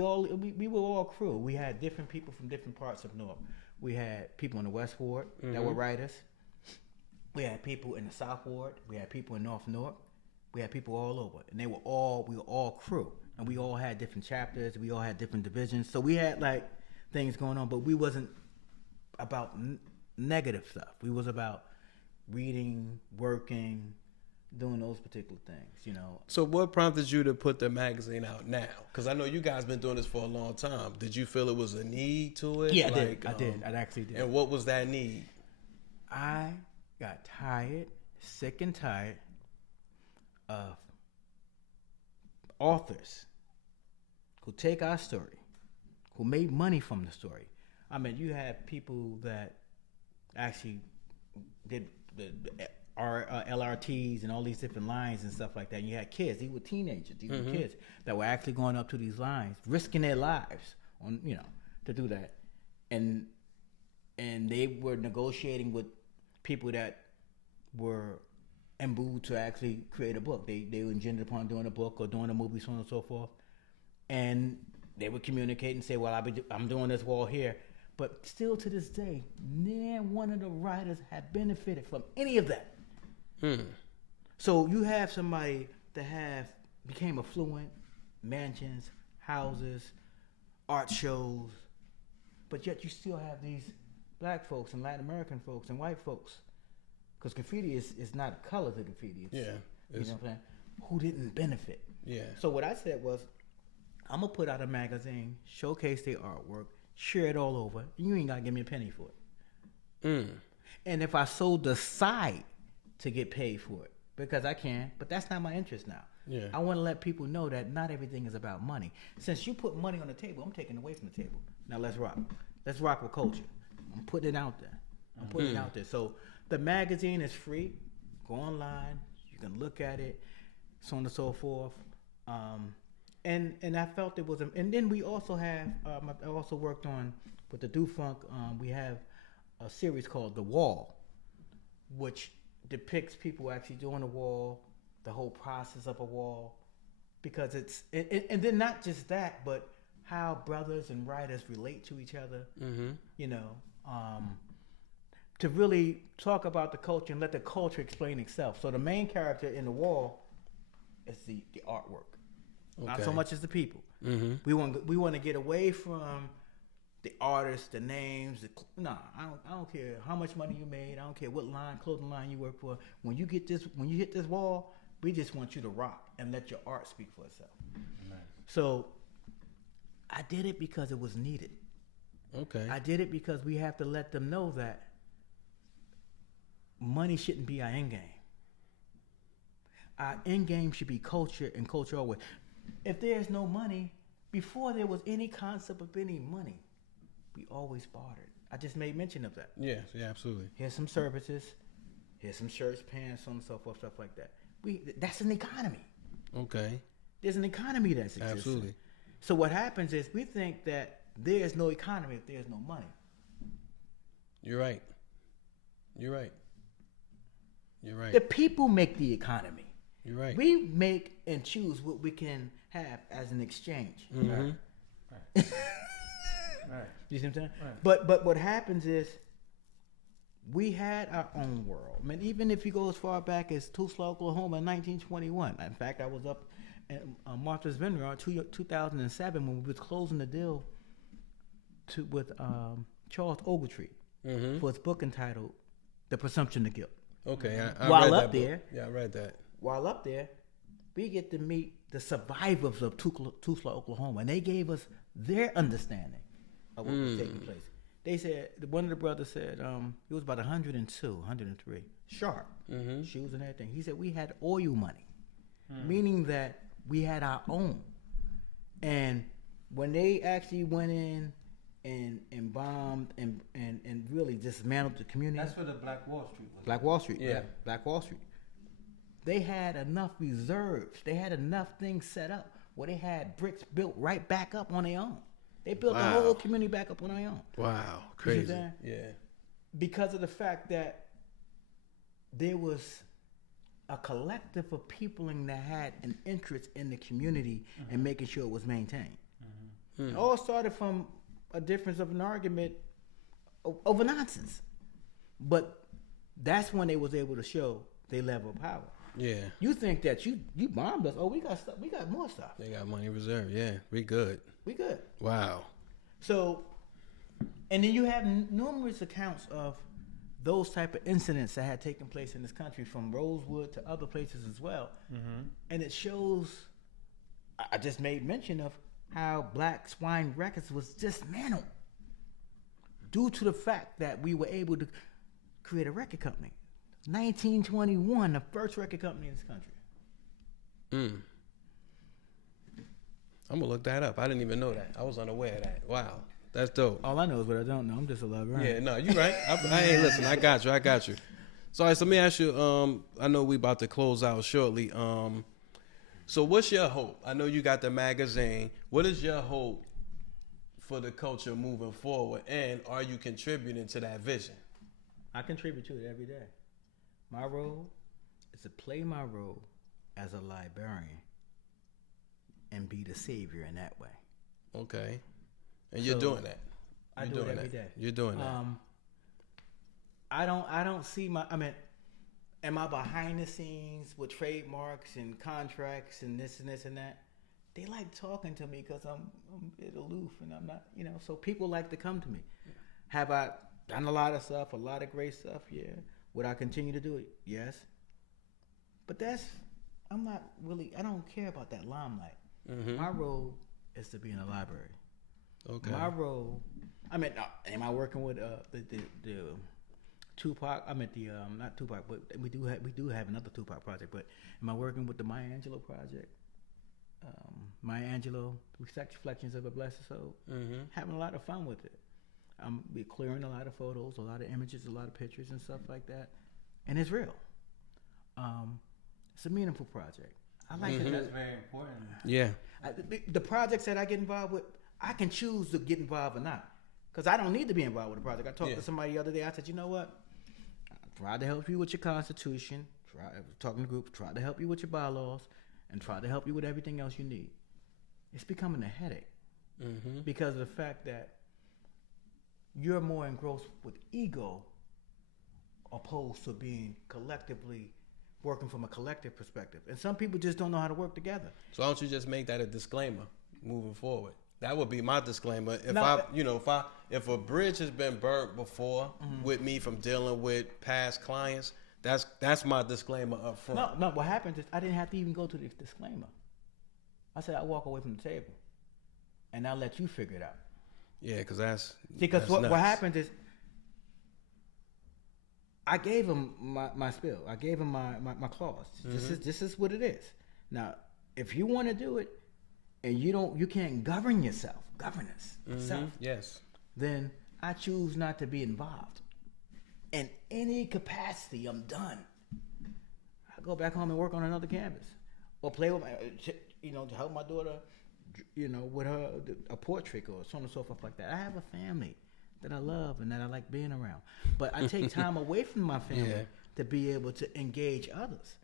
were all crew. We had different people from different parts of North. We had people in the West Ward that were writers. We had people in the South Ward. We had people in North North. We had people all over, and we were all crew, and we all had different chapters. We all had different divisions, so we had like things going on, but we wasn't about negative stuff. We was about reading, working, doing those particular things, So what prompted you to put the magazine out now? Because I know you guys been doing this for a long time. Did you feel it was a need to it? Yeah, I did. I actually did. And what was that need? I got sick and tired of authors who take our story, who made money from the story. I mean, you have people that actually did the LRTs and all these different lines and stuff like that. And you had kids; these were teenagers, these were kids that were actually going up to these lines, risking their lives on to do that, and they were negotiating with people that were imbued to actually create a book. They were intended upon doing a book or doing a movie, so on and so forth, and they would communicate and say, "Well, I'm doing this wall here." But still to this day, neither one of the writers have benefited from any of that. So you have somebody that became affluent, mansions, houses, art shows, but yet you still have these black folks and Latin American folks and white folks, because graffiti is not a color to graffiti. It's, you know what I'm saying? Who didn't benefit. Yeah. So what I said was, I'm going to put out a magazine, showcase their artwork, share it all over, and you ain't got to give me a penny for it. And if I sold the site to get paid for it, because I can, but that's not my interest now. Yeah. I want to let people know that not everything is about money. Since you put money on the table, I'm taking it away from the table. Now let's rock. Let's rock with culture. I'm putting it out there. So the magazine is free. Go online. You can look at it, so on and so forth. And I felt it was, and then we also have, I also worked on, with the D-Funk, we have a series called The Wall, which depicts people actually doing a wall, the whole process of a wall, because and then not just that, but how brothers and writers relate to each other, to really talk about the culture and let the culture explain itself. So the main character in The Wall is the artwork. Okay. Not so much as the people. We want to get away from the artists, the names. I don't care how much money you made. I don't care what clothing line you work for. When you hit this wall, we just want you to rock and let your art speak for itself. Nice. So I did it because it was needed. Okay. I did it because we have to let them know that money shouldn't be our end game. Our end game should be culture and culture always. If there's no money, before there was any concept of any money, we always bartered. I just made mention of that. Yes, yeah, absolutely. Here's some services, here's some shirts, pants, so on and so forth, stuff like that. That's an economy. Okay. There's an economy that's existing. Absolutely. So what happens is we think that there's no economy if there's no money. You're right. You're right. You're right. The people make the economy. You're right. We make and choose what we can have as an exchange. Mm-hmm. Right. You see what I'm saying? Right. But what happens is we had our own world. I mean, even if you go as far back as Tulsa, Oklahoma in 1921. In fact, I was up at Martha's Vineyard 2007 when we was closing the deal with Charles Ogletree for his book entitled The Presumption of Guilt. Okay. I While read up that book. there, Yeah, I read that. While up there, we get to meet the survivors of Tulsa, Oklahoma, and they gave us their understanding of what was taking place. They said, one of the brothers said, he was about 102, 103, sharp, shoes and everything. He said, we had oil money, meaning that we had our own. And when they actually went in and bombed and really dismantled the community. That's where the Black Wall Street was. Black Wall Street. Yeah. Black Wall Street. They had enough reserves. They had enough things set up where they had bricks built right back up on their own. They built the whole community back up on their own. Wow. Crazy. Yeah. Because of the fact that there was a collective of people that had an interest in the community and making sure it was maintained. It all started from a difference of an argument over nonsense. But that's when they was able to show their level of power. Yeah. You think that you bombed us? Oh, we got stuff. We got more stuff. They got money reserved. Yeah. We good. We good. Wow. So, and then you have numerous accounts of those type of incidents that had taken place in this country, from Rosewood to other places as well. And it shows. I just made mention of how Black Swine Records was dismantled due to the fact that we were able to create a record company. 1921, the first record company in this country. I'm gonna look that up. I didn't even know that. I was unaware of that. Wow, that's dope. All I know is what I don't know. I'm just a lover. Yeah, no, you're right. Hey, listen, I got you. So, all right, so let me ask you. I know we about to close out shortly. So, what's your hope? I know you got the magazine. What is your hope for the culture moving forward, and are you contributing to that vision? I contribute to it every day. My role is to play my role as a librarian and be the savior in that way. Okay. And you're doing that. I do it every day. You're doing that. I don't see am I behind the scenes with trademarks and contracts and this and this and that? They like talking to me because I'm a bit aloof and I'm not, so people like to come to me. Have I done a lot of stuff, a lot of great stuff? Yeah. Would I continue to do it? Yes. But I don't care about that limelight. My role is to be in the library. Okay. My role, am I working with the Tupac? Not Tupac, but we do have another Tupac project. But am I working with the Maya Angelou project? Maya Angelou, Reflections of a Blessed Soul. Having a lot of fun with it. I'm clearing a lot of photos, a lot of images, a lot of pictures and stuff like that, and it's real. It's a meaningful project. I like it. That's very important. Yeah. The projects that I get involved with, I can choose to get involved or not, because I don't need to be involved with a project. I talked to somebody the other day. I said, you know what? I tried to help you with your constitution. Talking to the group. Tried to help you with your bylaws, and tried to help you with everything else you need. It's becoming a headache because of the fact that you're more engrossed with ego opposed to being collectively working from a collective perspective. And some people just don't know how to work together. So why don't you just make that a disclaimer moving forward? That would be my disclaimer. If a bridge has been burnt before with me from dealing with past clients, that's my disclaimer up front. No, what happens is I didn't have to even go to the disclaimer. I said I walk away from the table and I'll let you figure it out. Yeah, because that's Because what nuts. happens is, I gave him my spill. I gave him my clause. This is what it is. Now, if you want to do it, and you can't govern yourself, governance, self, Yes. then I choose not to be involved in any capacity. I'm done. I go back home and work on another canvas, or play with my, to help my daughter, with her a portrait or so on and so forth like that. I have a family that I love and that I like being around, but I take time away from my family to be able to engage others.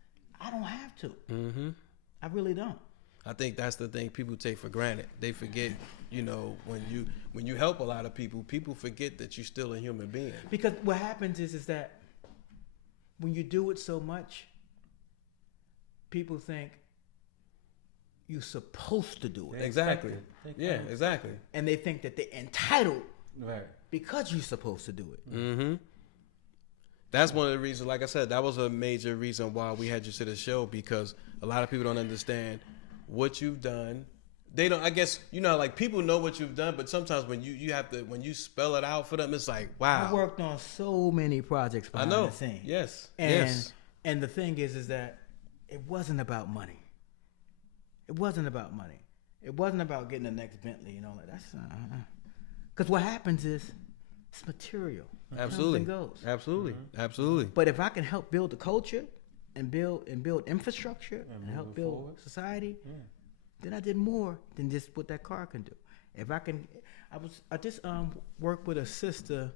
I don't have to. I really don't. I think that's the thing people take for granted. They forget, when you help a lot of people, people forget that you're still a human being. Because what happens is that when you do it so much, people think you're supposed to do it. Exactly. Yeah, exactly. And they think that they're entitled Right. because you're supposed to do it. Mm-hmm. That's one of the reasons, like I said, that was a major reason why we had you to the show, because a lot of people don't understand what you've done. They don't, I guess, like people know what you've done, but sometimes when you have to, when you spell it out for them, it's like, wow. I worked on so many projects behind the scenes. Yes. And the thing is that it wasn't about money. It wasn't about money. It wasn't about getting the next Bentley and all that. That's because what happens is it's material. It Absolutely. comes and goes. Absolutely. Absolutely. But if I can help build the culture and build infrastructure and help build forward. society, then I did more than just what that car can do. If I can, I just worked with a sister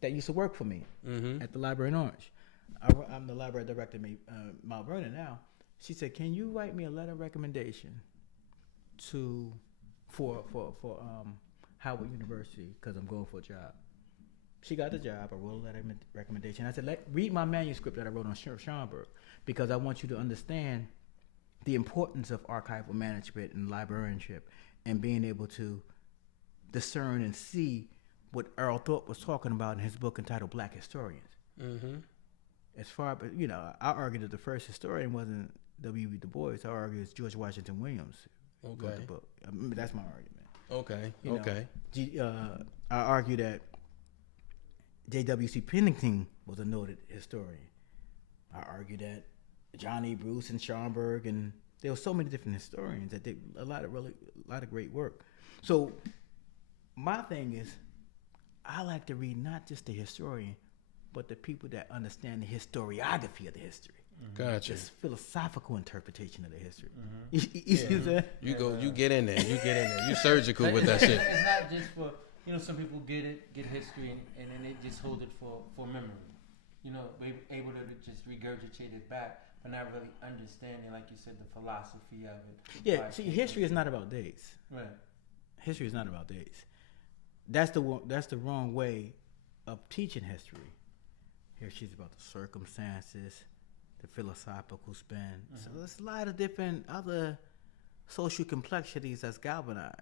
that used to work for me at the library in Orange. I'm the library director in Mount Vernon now. She said, "Can you write me a letter of recommendation for Howard University because I'm going for a job?" She got the job. I wrote a letter of recommendation. I said, read my manuscript that I wrote on Schomburg, because I want you to understand the importance of archival management and librarianship and being able to discern and see what Earl Thorpe was talking about in his book entitled Black Historians. Mm-hmm. As far as, I argue that the first historian wasn't W.E. Du Bois. I argue it's George Washington Williams who wrote the book. That's my argument. Okay. I argue that J.W.C. Pennington was a noted historian. I argue that John E. Bruce and Schomburg, and there were so many different historians that did a lot of great work. So my thing is, I like to read not just the historian, but the people that understand the historiography of the history. Gotcha. This philosophical interpretation of the history. You get in there. You surgical with that shit. It's not just for, some people get history and then they just hold it for memory. Able to just regurgitate it back, but not really understanding, like you said, the philosophy of it. Yeah, see, history is not about days. Right. History is not about days. That's the wrong way of teaching history. History is about the circumstances, the philosophical spin. So there's a lot of different other social complexities that's galvanized.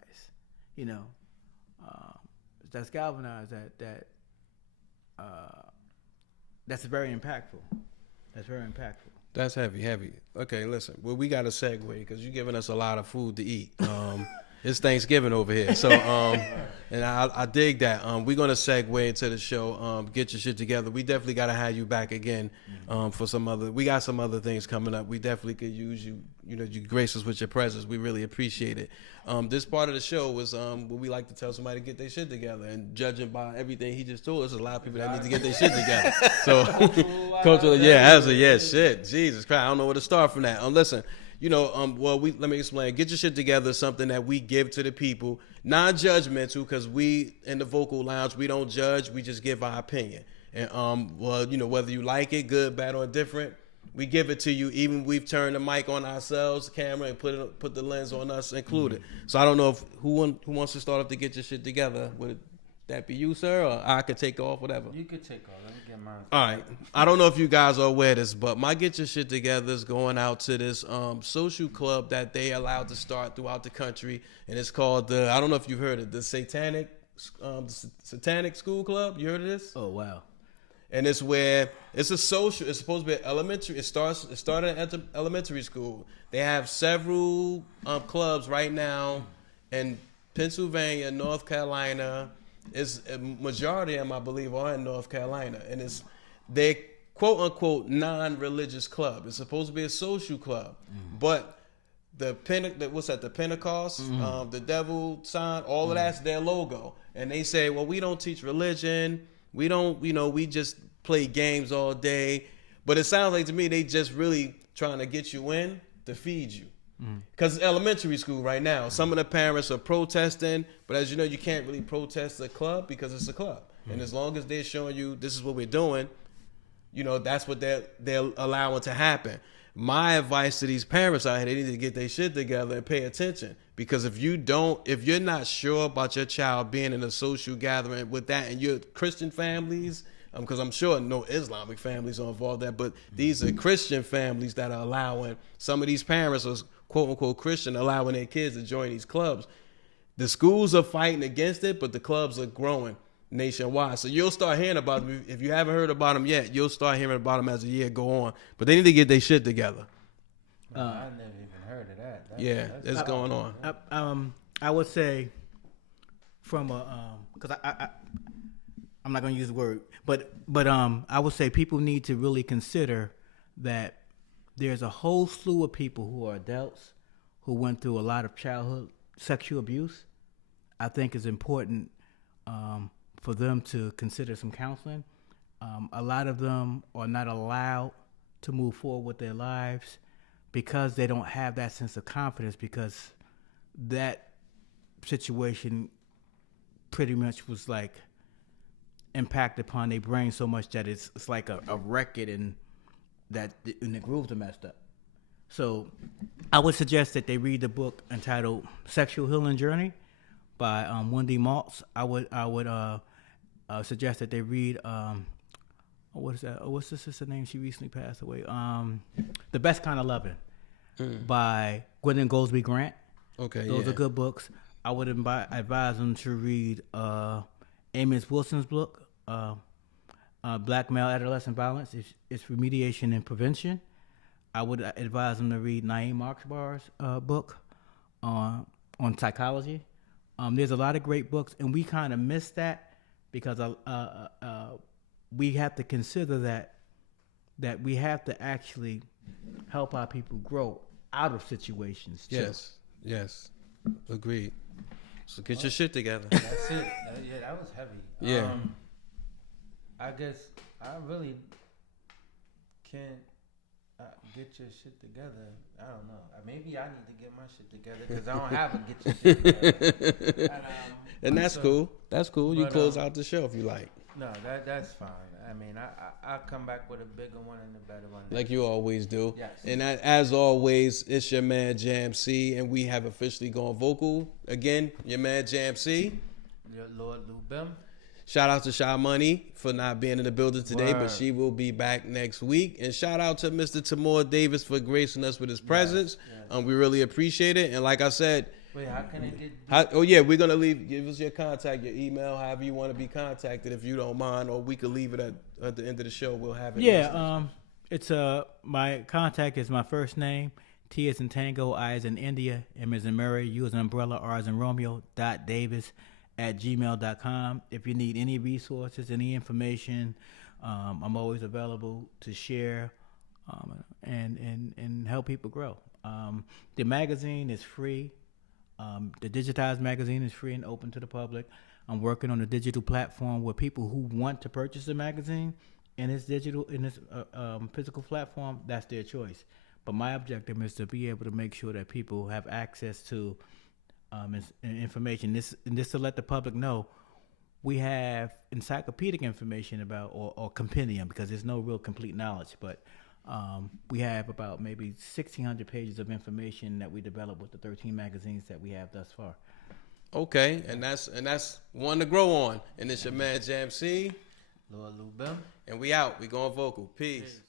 That's galvanized that's very impactful. That's very impactful. That's heavy. Okay, listen. Well, we got to segue because you're giving us a lot of food to eat. It's Thanksgiving over here, so and I dig that. We're gonna segue into the show. Get your shit together. We definitely gotta have you back again for some other. We got some other things coming up. We definitely could use you. You grace us with your presence. We really appreciate it. This part of the show was where we like to tell somebody to get their shit together. And judging by everything he just told us, there's a lot of people that need to get their shit together. So, cultural, shit. Jesus Christ, I don't know where to start from that. Listen. Let me explain. Get your shit together is something that we give to the people, non-judgmental, because we in the Vocal Lounge, we don't judge, we just give our opinion. And whether you like it, good, bad, or different, we give it to you. Even we've turned the mic on ourselves, camera, and put the lens on us included. So I don't know if who wants to start up to get your shit together. Would that be you, sir, or I could take off, whatever? You could take off. Let me get mine. All right. I don't know if you guys are aware of this, but my Get Your Shit Together is going out to this social club that they allowed to start throughout the country, and it's called I don't know if you've heard of the Satanic School Club. You heard of this? Oh, wow. And it's where it's a social. It's supposed to be elementary. It started at elementary school. They have several clubs right now in Pennsylvania, North Carolina, It's a majority of them, I believe, are in North Carolina, and it's they quote unquote non-religious club. It's supposed to be a social club, but the Pentecost, the devil sign, all of that's their logo, and they say, well, we don't teach religion, we don't, we just play games all day. But it sounds like to me they just really trying to get you in to feed you. Because it's elementary school right now. Some of the parents are protesting, but as you know, you can't really protest a club because it's a club. And as long as they're showing you this is what we're doing, that's what they're allowing to happen. My advice to these parents out here, they need to get their shit together and pay attention. Because if you're not sure about your child being in a social gathering with that, and you're Christian families, because I'm sure no Islamic families are involved in that, but these are Christian families that are allowing, some of these parents are quote unquote Christian, allowing their kids to join these clubs. The schools are fighting against it, but the clubs are growing nationwide. So you'll start hearing about them. If you haven't heard about them yet, you'll start hearing about them as the year go on. But they need to get their shit together. I never even heard of that. That's going on. I would say from because I'm not going to use the word, but I would say people need to really consider that there's a whole slew of people who are adults who went through a lot of childhood sexual abuse. I think it's important for them to consider some counseling. A lot of them are not allowed to move forward with their lives because they don't have that sense of confidence, because that situation pretty much was like impact upon their brain so much that it's like a record, and the grooves are messed up. So I would suggest that they read the book entitled Sexual Healing Journey by Wendy Maltz. I would suggest that they read what is that? What's the sister name? She recently passed away. The Best Kind of Loving by Gwendolyn Goldsby Grant. Okay, those are good books. I would advise them to read Amos Wilson's book, Black Male Adolescent Violence, Its Remediation and Prevention. I would advise them to read Naeem Akbar's book on psychology. There's a lot of great books, and we kind of miss that because we have to consider that we have to actually help our people grow out of situations too. Yes, agreed. So get your shit together. That's it. That was heavy. Yeah. I guess I really can't get your shit together. I don't know. Maybe I need to get my shit together because I don't have a get your shit together. And that's cool. That's cool. You close out the show if you like. No, that's fine. I mean, I'll come back with a bigger one and a better one. Like you always do. Yes. And as always, it's your man Jam C, and we have officially gone vocal. Again, your man Jam C. Your Lord Lou Bim. Shout out to Shy Money for not being in the building today, but she will be back next week. And shout out to Mr. Timur Davis for gracing us with his presence. Yes. We really appreciate it. And like I said, wait, how can it get? We're gonna give us your contact, your email, however you want to be contacted, if you don't mind, or we could leave it at the end of the show. We'll have it. Yeah, it's my contact is my first name, T as in Tango, I as in India, M as in Mary, U as in Umbrella, R as in Romeo, .davis@gmail.com. If you need any resources, any information, I'm always available to share and help people grow. The magazine is free. The digitized magazine is free and open to the public. I'm working on a digital platform where people who want to purchase the magazine in its physical platform, that's their choice. But my objective is to be able to make sure that people have access to information. This to let the public know we have encyclopedic information about or compendium, because there's no real complete knowledge, but we have about maybe 1,600 pages of information that we developed with the 13 magazines that we have thus far. Okay, and that's one to grow on. And it's your man Jam C. Lord Lou Bim. And we out. We going vocal. Peace.